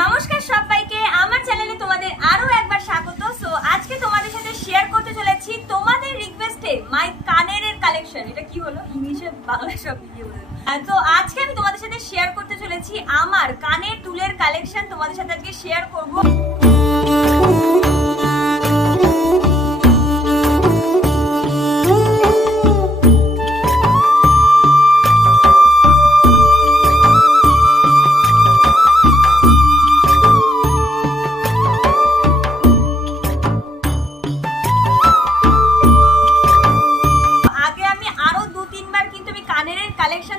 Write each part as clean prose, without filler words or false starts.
নমস্কার সবাইকে, আমার চ্যানেলে তোমাদের আরো একবার স্বাগত। সো আজকে তোমাদের সাথে শেয়ার করতে চলেছি তোমাদের রিকোয়েস্টে মাই কানের কালেকশন। এটা কি হলো, ইংলিশে বাংলা সব ভিডিও বলে। তো আজকে আমি তোমাদের সাথে শেয়ার করতে চলেছি আমার কানের দুলের কালেকশন। তোমাদের সাথে আজকে শেয়ার করব।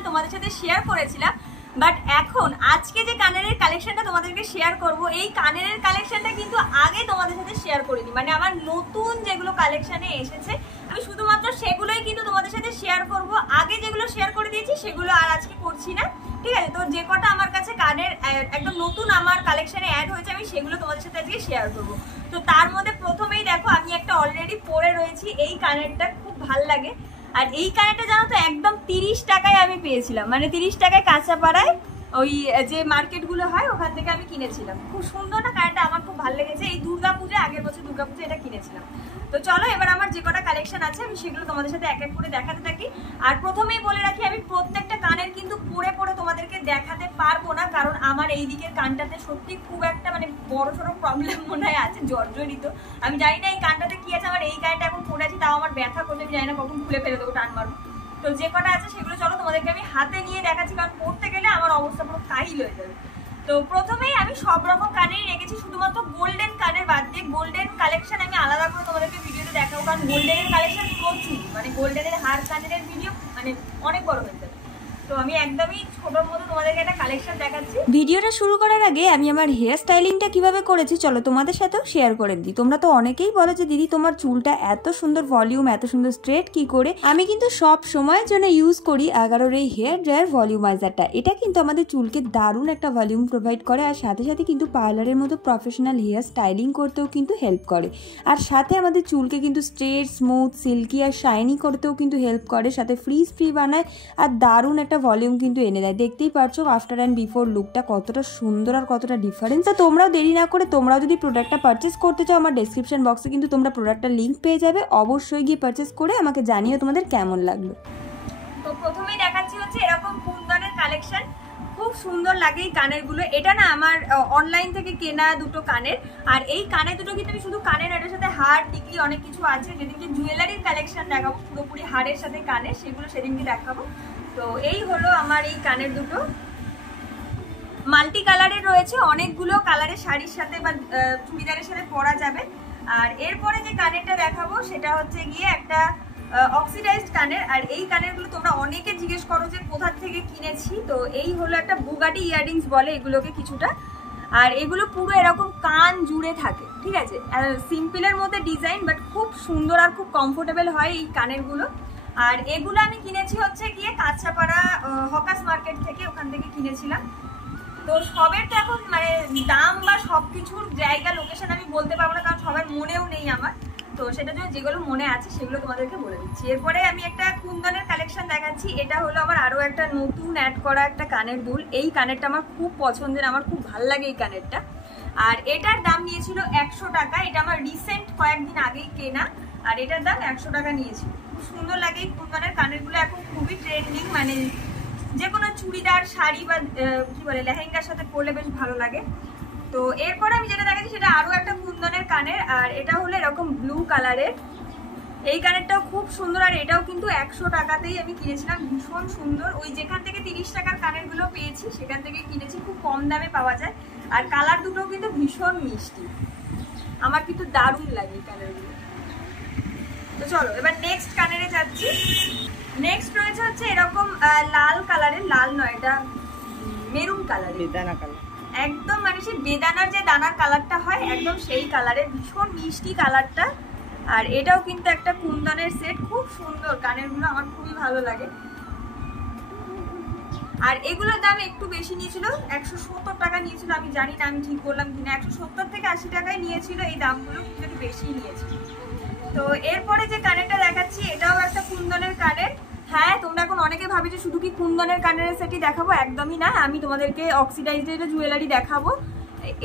তোমাদের সাথে শেয়ার করেছিলাম, বাট এখন আজকে যে কানের কালেকশনটা তোমাদেরকে শেয়ার করব, এই কানের কালেকশনটা কিন্তু আগে তোমাদের সাথে শেয়ার করিনি। মানে আমার নতুন যেগুলো কালেকশনে এসেছে আমি শুধুমাত্র সেগুলোই কিন্তু তোমাদের সাথে শেয়ার করব। আগে যেগুলো শেয়ার করে দিয়েছি সেগুলো আর আজকে করছি না, ঠিক আছে? তো যে কটা আমার কাছে কানের একদম নতুন আমার কালেকশনে অ্যাড হয়েছে আমি সেগুলো তোমাদের সাথে আজকে শেয়ার করব। তো তার মধ্যে প্রথমেই দেখো, আমি একটা অলরেডি পরে রয়েছি। এই কানেরটা খুব ভাল লাগে। আর এই কানেরটা জানো তো একদম 30 টাকায় আমি পেয়েছিলাম। মানে 30 টাকায় কাঁচাপাড়ায় ওই যে মার্কেটগুলো হয় ওখান থেকে আমি কিনেছিলাম। খুব সুন্দর না কানেরটা, আমার খুব ভালো লেগেছে। এই দুর্গাপূজা, আগের বছর দুর্গাপূজা এটা কিনেছিলাম। তো চলো এবার আমার যে কটা কালেকশন আছে আমি সেগুলো তোমাদের সাথে এক এক করে দেখাতে থাকি। আর প্রথমেই বলে রাখি, আমি প্রত্যেকটা কানের কিন্তু পরে পরে তোমাদেরকে দেখাতে পারবো না, কারণ আমার এই দিকের কানটাতে সত্যি খুব একটা মানে বড় সড়ো প্রবলেম মনে হয় আছে, জর্জরিত। আমি জানি না এই কানটাতে কি আছে। আমার এই কানটা এখন পরে আছি, তাও আমার ব্যথা করছে, আমি জানি না কখন খুলে ফেলে দেবো, টান মারবো। তো যে কটা আছে সেগুলো চলো তোমাদেরকে আমি হাতে নিয়ে দেখাচ্ছি, কারণ পড়তে গেলে আমার অবস্থা পুরো কাহিল হয়ে যাবে। তো প্রথমেই আমি সব রকম কানেরই রেখেছি, শুধুমাত্র গোল্ডেন কানের বাদ দিয়ে। গোল্ডেন কালেকশন আমি আলাদা করে তোমাদেরকে ভিডিওতে দেখাবো, কারণ গোল্ডেনের কালেকশন প্রচুর। মানে গোল্ডেনের হার কানের ভিডিও মানে অনেক বড় হয়ে যাবে। তো আমি একদমই ছোটোর মধ্যে তোমাদেরকে একটা কালেকশন দেখাচ্ছি। ভিডিওটা শুরু করার আগে আমি আমার হেয়ার স্টাইলিংটা কিভাবে করেছি চলো তোমাদের সাথেও শেয়ার করে দিই। তোমরা তো অনেকেই বলো যে দিদি তোমার চুলটা এত সুন্দর ভলিউম, এত সুন্দর স্ট্রেট কি করে? আমি কিন্তু সব সময়ের জন্য ইউজ করি 11-এর এই হেয়ার ড্রায়ার ভলিউমাইজারটা। এটা কিন্তু আমাদের চুলকে দারুণ একটা ভলিউম প্রোভাইড করে, আর সাথে সাথে কিন্তু পার্লারের মতো প্রফেশনাল হেয়ার স্টাইলিং করতেও কিন্তু হেল্প করে। আর সাথে আমাদের চুলকে কিন্তু স্ট্রেট, স্মুথ, সিল্কি আর শাইনি করতেও কিন্তু হেল্প করে। সাথে ফ্রিজ ফ্রি বানায় আর দারুণ একটা ভলিউম কিন্তু এনে দেয়। দেখতেই পারছো আফটার অ্যান্ড বিফোর লুকটা কতটা সুন্দর আর কতটা ডিফারেন্স। তো তোমরাও দেরি না করে তোমরাও যদি প্রোডাক্টটা পারচেস করতে চাও, আমার ডেসক্রিপশন বক্সে কিন্তু তোমরা প্রোডাক্টটার লিঙ্ক পেয়ে যাবে। অবশ্যই গিয়ে পারচেস করে আমাকে জানিও তোমাদের কেমন লাগলো। তো প্রথমেই দেখাচ্ছি হচ্ছে এরকম কুন্দনের কালেকশন। খুব সুন্দর লাগে এই কানেরগুলো। এটা না আমার অনলাইন থেকে কেনা দুটো কানের। আর এই কানের দুটো কিন্তু আমি শুধু কানের, এটার সাথে হার, টিকলি অনেক কিছু আছে। যেদিনকে জুয়েলারির কালেকশন দেখাবো পুরোপুরি হারের সাথে কানের, সেগুলো সেদিনকে দেখাবো। তো এই হলো আমার এই কানের দুটো। মাল্টি কালারের রয়েছে, অনেকগুলো কালারের শাড়ির সাথে বা চুড়িদারের সাথে পরা যাবে। আর এরপরে যে কানেরটা দেখাবো সেটা হচ্ছে গিয়ে একটা অক্সিডাইজড কানের। আর এই কানেরগুলো তোমরা অনেকে জিজ্ঞেস করো যে কোথা থেকে কিনেছি। তো এই হলো একটা বুগাটি ইয়াররিংস বলে এগুলোকে কিছুটা। আর এগুলো পুরো এরকম কান জুড়ে থাকে, ঠিক আছে? সিম্পলের মধ্যে ডিজাইন, বাট খুব সুন্দর আর খুব কমফোর্টেবল হয় এই কানেরগুলো। আর এগুলো আমি কিনেছি হচ্ছে গিয়ে কাঁচাপাড়া হকাস মার্কেট থেকে, ওখান থেকে কিনেছিলাম। তো সবের তো এখন মানে দাম বা সবকিছুর জায়গা, লোকেশন আমি বলতে পারবো না, কারণ সবার মনেও নেই আমার। তো সেটা জন্য যেগুলো মনে আছে সেগুলো তোমাদেরকে বলে দিচ্ছি। এরপরে আমি একটা কুন্দনের কালেকশন দেখাচ্ছি। এটা হলো আমার আরো একটা নতুন অ্যাড করা একটা কানের দুল। এই কানেরটা আমার খুব পছন্দের, আমার খুব ভালো লাগে এই কানেরটা। আর এটার দাম নিয়েছিল 100 টাকা। এটা আমার রিসেন্ট কয়েকদিন আগেই কেনা, আর এটার দাম 100 টাকা নিয়েছিল। খুব সুন্দর লাগে এই কুন্দনের কানেরগুলো, এখন খুবই ট্রেন্ডিং। মানে যে কোনো চুড়িদার, শাড়ি বা কি বলে লেহেঙ্গার সাথে পরলে বেশ ভালো লাগে। তো এরপর আমি যেটা দেখাচ্ছি সেটা আরো একটা কুন্দনের কানের। আর এটা হলো এরকম ব্লু কালারের। এই কানেরটাও খুব সুন্দর, আর এটাও কিন্তু 100 টাকাতেই আমি কিনেছিলাম। ভীষণ সুন্দর। ওই যেখান থেকে 30 টাকার কানেরগুলো পেয়েছি সেখান থেকে কিনেছি, খুব কম দামে পাওয়া যায়। আর কালার দুটোও কিন্তু ভীষণ মিষ্টি, আমার কিন্তু দারুণ লাগে এই কানেরগুলো। তো চলো এবার নেক্সট কানেরে যাচ্ছি। নেক্সট রয়েছে হচ্ছে এরকম লাল কালারের, লাল নয় এটা মেরুন কালারের, বেদানা কালার। একদম মানে সেই বেদানার যে দানার কালারটা হয় একদম সেই কালারের, ভীষণ মিষ্টি কালারটা। আর এটাও কিন্তু একটা কুন্দনের সেট, খুব সুন্দর কানেরগুলো, আমার খুবই ভালো লাগে। আর এগুলোর দাম একটু বেশি নিয়েছিল, 170 টাকা নিয়েছিল। আমি জানি না আমি ঠিক বললাম কিনা, 170 থেকে 80 টাকায় নিয়েছিল এই দামগুলো, কিন্তু একটু বেশি নিয়েছিল। তো এরপরে যে কানেরটা দেখাচ্ছি এটাও একটা কুন্দনের কানের। হ্যাঁ, তোমরা এখন অনেকে ভাবে যে শুধু কি কুন্দনের কানের সেটই দেখাবো, একদমই না। আমি তোমাদেরকে অক্সিডাইজড জুয়েলারি দেখাবো।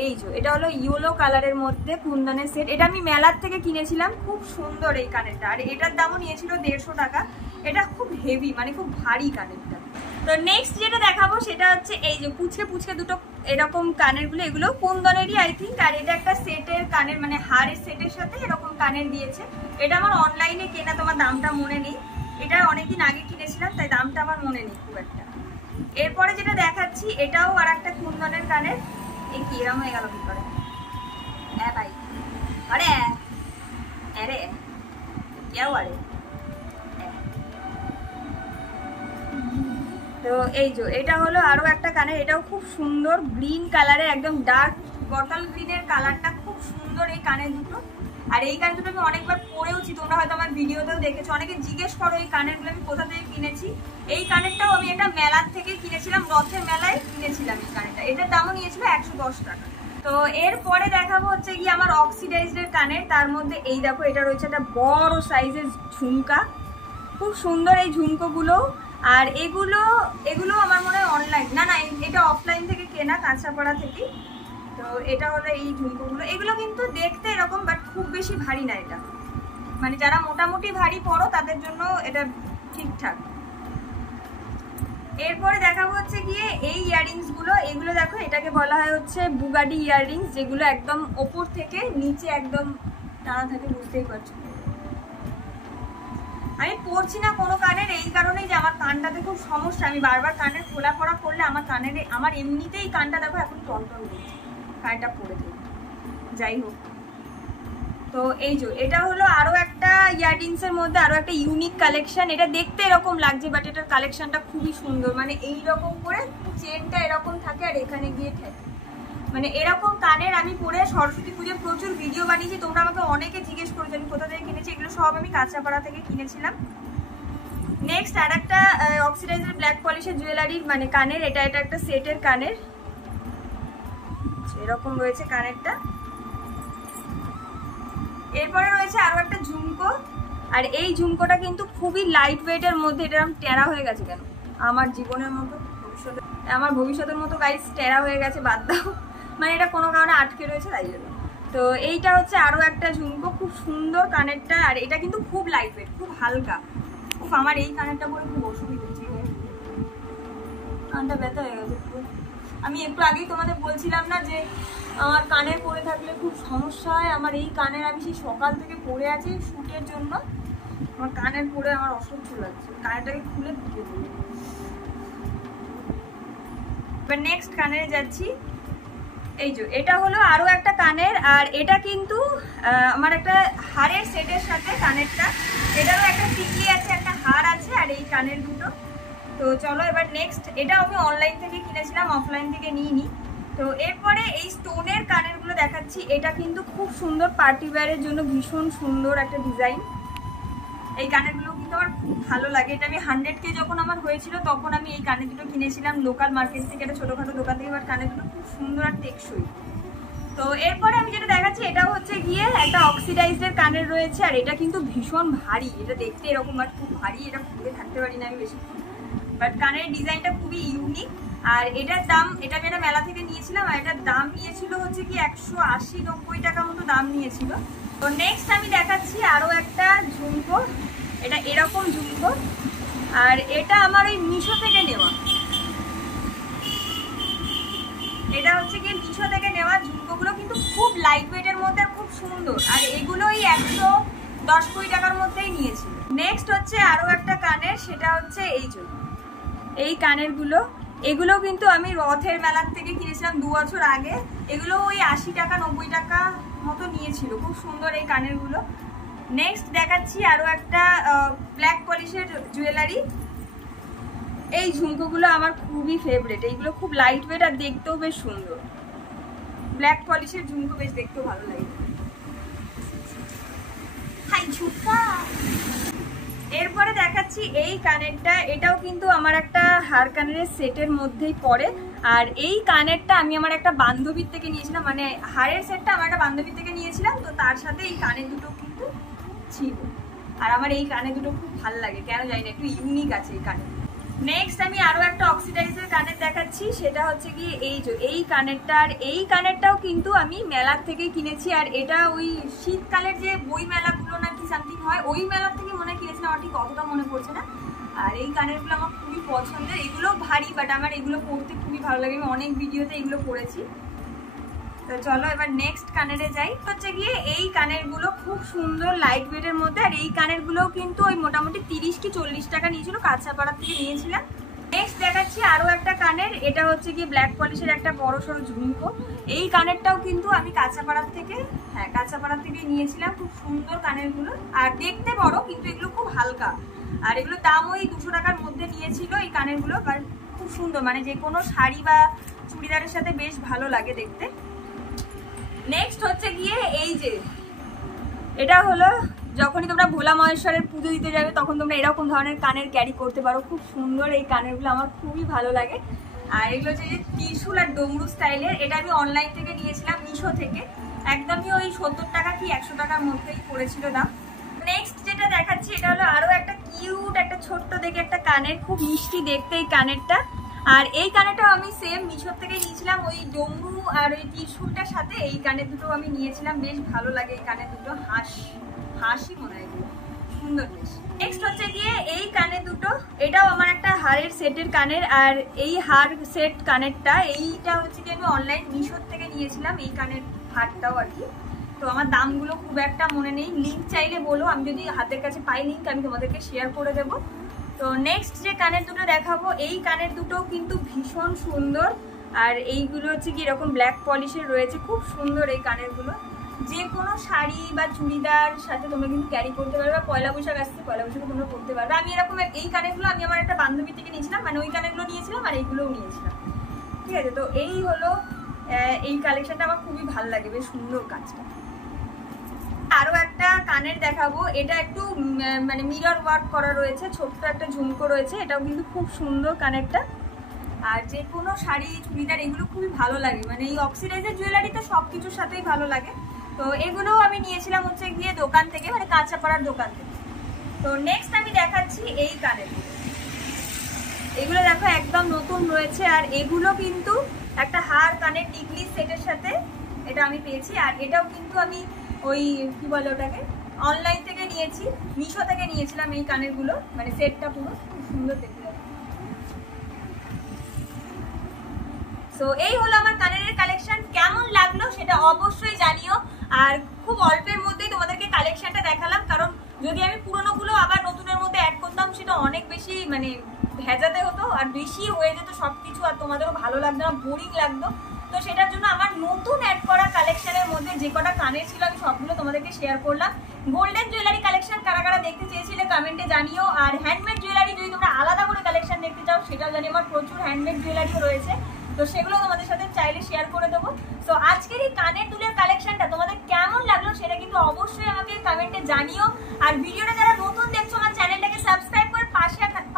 এই যে এটা হলো ইয়েলো কালারের মধ্যে কুন্দনের সেট। এটা আমি মেলার থেকে কিনেছিলাম, খুব সুন্দর এই কানেরটা। আর এটার দামও নিয়েছিল 150 টাকা। এটা খুব হেভি, মানে খুব ভারী কানেরটা। তো নেক্সট যেটা দেখাবো সেটা হচ্ছে এই যে পুচকে পুচকে দুটো এরকম কানেরগুলো, এগুলো কুন্দনেরই আই থিঙ্ক। আর এটা একটা সেটের কানের, মানে হাড়ের সেটের সাথে এরকম কানের দিয়েছে। এটা আমার অনলাইনে কেনা, তোমার দামটা মনে নেই। এটা অনেকদিন আগে কিনেছিলাম, তাই দামটা আমার মনে নেই খুব একটা। এরপরে যেটা দেখাচ্ছি এটাও আর একটা কুন্দনের কানের। এই কি এরম হয়ে গেল কি করে? হ্যাঁ ভাই, আরে আরে কেউ আরে। তো এই যে এটা হলো আরো একটা কানের, এটাও খুব সুন্দর গ্রিন কালারের, একদম ডার্ক বটল গ্রিনের কালারটা, খুব সুন্দর এই কানের দুটো। আর এই কানের দুটো আমি অনেকবার পরেওছি, তোমরা হয়তো আমার ভিডিওতেও দেখেছো। অনেকে জিজ্ঞেস করো এই কানেরগুলো আমি কোথা থেকে কিনেছি। এই কানেরটাও আমি একটা মেলার থেকে কিনেছিলাম, রথের মেলায় কিনেছিলাম এই কানেরটা। এটার দামও নিয়েছিল 110 টাকা। তো এরপরে দেখাবো হচ্ছে কি আমার অক্সিডাইজড কানের। তার মধ্যে এই দেখো, এটা রয়েছে একটা বড় সাইজের ঝুমকা, খুব সুন্দর এই ঝুমকোগুলো। আর এগুলো আমার মনে হয় অনলাইন, না এটা অফলাইন থেকে কেনা, কাঁচাপাড়া থেকে। তো এটা হলো এই ঝুমকোগুলো, এগুলো কিন্তু দেখতে এরকম, বাট খুব বেশি ভারী না এটা, মানে যারা মোটামুটি ভারী পরো তাদের জন্য এটা ঠিকঠাক। এরপরে দেখাবো হচ্ছে গিয়ে এই ইয়াররিংস গুলো। এগুলো দেখো, এটাকে বলা হয় হচ্ছে বুগাডি ইয়াররিংস, যেগুলো একদম ওপর থেকে নিচে একদম টানা থাকে, বুঝতেই পারছো। আমি পরছি না কোনো কানের এই কারণেই যে আমার কানটাতে খুব সমস্যা। আমি বারবার কানের খোলা পড়া করলে আমার এমনিতেই কানটা দেখো এখন টনটন করছে, কানটা পরে থাকে। যাই হোক, তো এই যে এটা হলো আরো একটা ইয়াররিংস এর মধ্যে আরো একটা ইউনিক কালেকশন। এটা দেখতে এরকম লাগছে, বাট এটার কালেকশনটা খুবই সুন্দর। মানে এইরকম করে চেনটা এরকম থাকে আর এখানে গিয়ে থাকে, মানে এরকম কানের আমি পরে সরস্বতী পুজোর প্রচুর ভিডিও বানিয়েছি। তোমরা আমাকে অনেকে জিজ্ঞেস করেছো আমি কোথা থেকে কিনেছি। এগুলো সব আমি কাঁচাপাড়া থেকে কিনেছিলাম। নেক্সট আর একটা অক্সিডাইজার ব্ল্যাক পলিশের জুয়েলারির মানে কানের। এটা একটা সেটের কানের, এরকম রয়েছে কানেরটা। এরপরে রয়েছে আরো একটা ঝুমকো। আর এই ঝুমকোটা কিন্তু খুবই লাইট ওয়েটের মধ্যে। এটা টেরা হয়ে গেছে কেন? আমার জীবনের মতো আমার ভবিষ্যতের মতো গাইস টেরা হয়ে গেছে, বাদ দাও। মানে এটা কোনো কারণে আটকে রয়েছে, তাই জন্য। তো এইটা হচ্ছে আরো একটা ঝুমকো, খুব সুন্দর কানেরটা। আর এটা কিন্তু খুব লাইট ওয়েট, খুব হালকা। আমার এই কানেরটা পরে খুব অসুবিধা হচ্ছে, কানটা ব্যথা হয়ে গেছে পুরো। আমি একটু আগেই তোমাদের বলছিলাম না যে আমার কানের পরে থাকলে খুব সমস্যা হয়। আমার এই কানের আমি সেই সকাল থেকে পরে আছি শুটের জন্য। আমার কানের পরে আমার অসহ্য লাগছে, কানেরটাকে খুলে ঢুকে দিই। এবার নেক্সট কানের যাচ্ছি। এই যে এটা হলো আরো একটা কানের। আর এটা কিন্তু আমার একটা হাড়ের সেটের সাথে কানেরটা। এটারও একটা টিকলি আছে, একটা হাড় আছে, আর এই কানের দুটো। তো চলো এবার নেক্সট। এটা আমি অনলাইন থেকে কিনেছিলাম, অফলাইন থেকে নিইনি। তো এরপরে এই স্টোনের কানেরগুলো দেখাচ্ছি। এটা কিন্তু খুব সুন্দর, পার্টি ওয়্যারের জন্য ভীষণ সুন্দর একটা ডিজাইন। এই কানেরগুলো কিন্তু আমার খুব ভালো লাগে। এটা আমি 100K যখন আমার হয়েছিল তখন আমি এই কানের দুটো কিনেছিলাম লোকাল মার্কেট থেকে, একটা ছোটোখাটো দোকান থেকে। এবার কানের দুটো খুব সুন্দর আর টেকসই। তো এরপরে আমি যেটা দেখাচ্ছি এটাও হচ্ছে গিয়ে একটা অক্সিডাইজের কানের রয়েছে। আর এটা কিন্তু ভীষণ ভারী, এটা দেখতে এরকম আর খুব ভারী। এটা পরে থাকতে পারি না আমি বেশিক্ষণ, বাট কানের ডিজাইনটা খুবই ইউনিক। আর এটার দাম, এটা আমি একটা মেলা থেকে নিয়েছিলাম, আর এটার দাম নিয়েছিল হচ্ছে কি 180-90 টাকা মতো দাম নিয়েছিল। তো নেক্সট আমি দেখাচ্ছি আরো একটা ঝুমকো। এটা এরকম ঝুমকো, আর এটা আমার ওই মিশো থেকে নেওয়া। এটা হচ্ছে কি মিশো থেকে নেওয়া ঝুমকোগুলো, কিন্তু খুব লাইট ওয়েটের মধ্যে খুব সুন্দর। আর এগুলো ওই 110-20 টাকার মধ্যেই নিয়েছিল। নেক্সট হচ্ছে আরো একটা কানের, সেটা হচ্ছে এই কানেরগুলো। এগুলো কিন্তু আমি রথের মেলার থেকে কিনেছিলাম 2 বছর আগে। এগুলো ওই 80-90 টাকা মতো নিয়েছিল। খুব সুন্দর এই কানেরগুলো। নেক্সট দেখাচ্ছি আরো একটা ব্ল্যাক পলিশের জুয়েলারি। এই ঝুমকোগুলো আমার খুবই ফেভারিট। এইগুলো খুব লাইট ওয়েট আর দেখতেও বেশ সুন্দর। ব্ল্যাক পলিশের ঝুমকো বেশ দেখতেও ভালো লাগে। হাই ঝুমকা। এরপরে দেখাচ্ছি এই কানেরটা। এটাও কিন্তু আমার একটা হাড় কানের সেটের মধ্যেই পড়ে। আর এই কানেরটা আমি আমার একটা বান্ধবীর থেকে নিয়েছিলাম, মানে হাড়ের সেটটা আমার একটা বান্ধবীর থেকে নিয়েছিলাম। তো তার সাথে এই কানের দুটো কিন্তু ছিল। আর আমার এই কানের দুটো খুব ভালো লাগে, কেন জানি না, একটু ইউনিক আছে এই কানের। নেক্সট আমি আরো একটা অক্সিডাইজের কানের দেখাচ্ছি, সেটা হচ্ছে কি এই কানেরটা। আর এই কানেরটাও কিন্তু আমি মেলার থেকে কিনেছি, আর এটা ওই শীতকালের যে বই মেলাগুলো নাকি সামথিং হয় ওই মেলার থেকে মনে হয় কিনেছিলাম, আমার ঠিক অতটা মনে পড়ছে না। আর এই কানেরগুলো আমার খুবই পছন্দের, এগুলো ভারী বাট আমার এগুলো পরতে খুবই ভালো লাগে, আমি অনেক ভিডিওতে এগুলো পরেছি। তো চলো এবার নেক্সট কানেরে যাই। হচ্ছে গিয়ে এই কানেরগুলো খুব সুন্দর লাইট ওয়েটের মধ্যে, আর এই কানেরগুলোও কিন্তু ওই মোটামুটি 30 কি 40 টাকা নিয়েছিল, কাঁচাপাড়ার থেকে নিয়েছিলাম। নেক্সট দেখাচ্ছি আরো একটা কানের, এটা হচ্ছে গিয়ে ব্ল্যাক পলিশের একটা বড় সড়ো ঝুমকো। এই কানেরটাও কিন্তু আমি কাঁচাপাড়ার থেকে নিয়েছিলাম, খুব সুন্দর কানেরগুলো, আর দেখতে বড় কিন্তু এগুলো খুব হালকা, আর এগুলো দাম ওই 200 টাকার মধ্যে নিয়েছিল এই কানেরগুলো, বাট খুব সুন্দর, মানে যে কোনো শাড়ি বা চুড়িদারের সাথে বেশ ভালো লাগে দেখতে। নেক্সট হচ্ছে গিয়ে এটা হলো যখনই তোমরা ভোলা মহেশ্বরের পুজো দিতে যাবে তখন তোমরা এরকম ধরনের কানের ক্যারি করতে পারো, খুব সুন্দর এই কানেরগুলো, আমার খুবই ভালো লাগে। আর এগুলো হচ্ছে যে ত্রিশূল আর ডমরু স্টাইলের, এটা আমি অনলাইন থেকে নিয়েছিলাম, মিশো থেকে, একদমই ওই 70 টাকা কি 100 টাকার মধ্যেই পড়েছিল দাম। নেক্সট যেটা দেখাচ্ছি এটা হলো আরো একটা কিউট একটা ছোট্ট দেখে একটা কানের, খুব মিষ্টি দেখতে এই কানেরটা। আর এই কানেরটাও আমি সেম মিশো থেকে নিয়েছিলাম, ওই ডমরু আর ওই ত্রিশূলটার সাথে এই কানের দুটো আমি নিয়েছিলাম, বেশ ভালো লাগে এই কানের দুটো, হাসি মনে হয় সুন্দর বেশ। নেক্সট হচ্ছে গিয়ে এই কানের দুটো, এটাও আমার একটা হারের সেটের কানের, আর এই হার সেট কানেরটা এইটা হচ্ছে কি আমি অনলাইন মিশো থেকে নিয়েছিলাম, এই কানের হারটাও আর কি। তো আমার দামগুলো খুব একটা মনে নেই, লিঙ্ক চাইলে বলো, আমি যদি হাতের কাছে পাই লিঙ্ক আমি তোমাদেরকে শেয়ার করে দেবো। তো নেক্সট যে কানের দুটো দেখাবো, এই কানের দুটো কিন্তু ভীষণ সুন্দর, আর এইগুলো হচ্ছে কি এরকম ব্ল্যাক পলিশের রয়েছে, খুব সুন্দর এই কানেরগুলো, যে কোনো শাড়ি বা চুড়িদার সাথে তোমরা কিন্তু ক্যারি করতে পারবে, বা পয়লা বৈশাখ আসছে পয়লা বৈশাখে তোমরা করতে পারবে। আমি এরকম এই কানেরগুলো আমি আমার একটা বান্ধবী থেকে নিয়েছিলাম, মানে ওই কানেরগুলো নিয়েছিলাম আর এইগুলোও নিয়েছিলাম, ঠিক আছে। তো এই হলো এই কালেকশনটা, আমার খুবই ভালো লাগে, বেশ সুন্দর কাজটা। আরো একটা কানের দেখাবো, এটা একটু মানে মিরর ওয়ার্ক করা রয়েছে, ছোট্ট একটা ঝুমকো রয়েছে, এটাও কিন্তু খুব সুন্দর কানেরটা। আর যে কোনো শাড়ি চুড়িদার এগুলো খুবই ভালো লাগে, মানে এই অক্সিডাইজার জুয়েলারি তো সব কিছুর সাথেই ভালো লাগে। তো এগুলোও আমি নিয়েছিলাম হচ্ছে গিয়ে দোকান থেকে, মানে কাঁচাপাড়ার দোকান থেকে। তো নেক্সট আমি দেখাচ্ছি এই কানেরগুলো, এগুলো দেখো একদম নতুন রয়েছে, আর এগুলো কিন্তু একটা হার কানের টিকলি সেটের সাথে এটা আমি পেয়েছি। আর এটাও কিন্তু আমি ওই কি বলে ওটাকে অনলাইন থেকে নিয়েছি, মিশো থেকে নিয়েছিলাম এই কানেরগুলো, মানে সেটটা পুরো খুব সুন্দর দেখতে। তো এই হলো আমার কানের কালেকশন, কেমন লাগলো সেটা অবশ্যই জানিও। আর খুব অল্পের মধ্যেই তোমাদেরকে কালেকশনটা দেখালাম, কারণ যদি আমি পুরোনোগুলো আবার নতুনের মধ্যে অ্যাড করতাম সেটা অনেক বেশি মানে ভেজাতে হতো আর বেশি হয়ে যেত সবকিছু, আর তোমাদেরও ভালো লাগতো না, বোরিং লাগতো। তো সেটার জন্য আমার নতুন অ্যাড করা কালেকশনের মধ্যে যে কটা কানের ছিল আমি সবগুলো তোমাদেরকে শেয়ার করলাম। গোল্ডেন জুয়েলারি কালেকশন কারা কারা দেখতে চেয়েছিলে কমেন্টে জানিও, আর হ্যান্ডমেড জুয়েলারি যদি তোমরা আলাদা করে কালেকশন দেখতে চাও সেটাও জানি, আমার প্রচুর হ্যান্ডমেড জুয়েলারিও রয়েছে, তো সেগুলো তোমাদের সাথে চাইলে শেয়ার করে দেবো। তো আজকের এই কানের দুলের কালেকশনটা তোমাদের কেমন লাগলো সেটা কিন্তু অবশ্যই আমাকে কমেন্টে জানিও। আর ভিডিওটা যারা নতুন দেখছো আমার চ্যানেলটাকে সাবস্ক্রাইব করে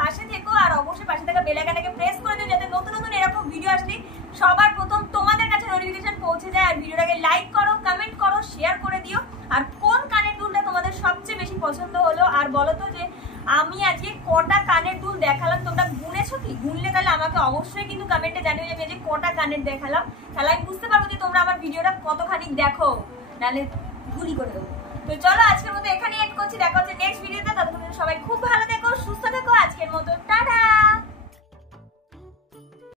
পাশে থেকো, আর অবশ্যই পাশে থাকা বেল আইকনটাকে প্রেস করে দিও, যাতে নতুন নতুন এরকম ভিডিও আসলে সবার প্রথম তোমাদের কাছে নোটিফিকেশন পৌঁছে যায়। আর ভিডিওটাকে লাইক করো, কমেন্ট করো, শেয়ার করে দিও। আর কোন কানের দুলটা তোমাদের সবচেয়ে বেশি পছন্দ হলো, আর বলো তো যে আমি আজকে কটা কানের দুল দেখালাম, তোমরা গুনেছো কি? গুনলে তাহলে আমাকে অবশ্যই কিন্তু কমেন্টে জানিও যে আমি আজকে কটা কানের দেখালাম, তাহলে আমি বুঝতে পারবো যে তোমরা আমার ভিডিওটা কতখানি দেখো, নাহলে গুলি করে দেবো। তো চলো আজকের মতো এখানে এড করছি, দেখা হচ্ছে নেক্সট ভিডিওতে, ততক্ষণ সবাই খুব ভালো থেকো, সুস্থ থেকো, আজকের মতো টাটা।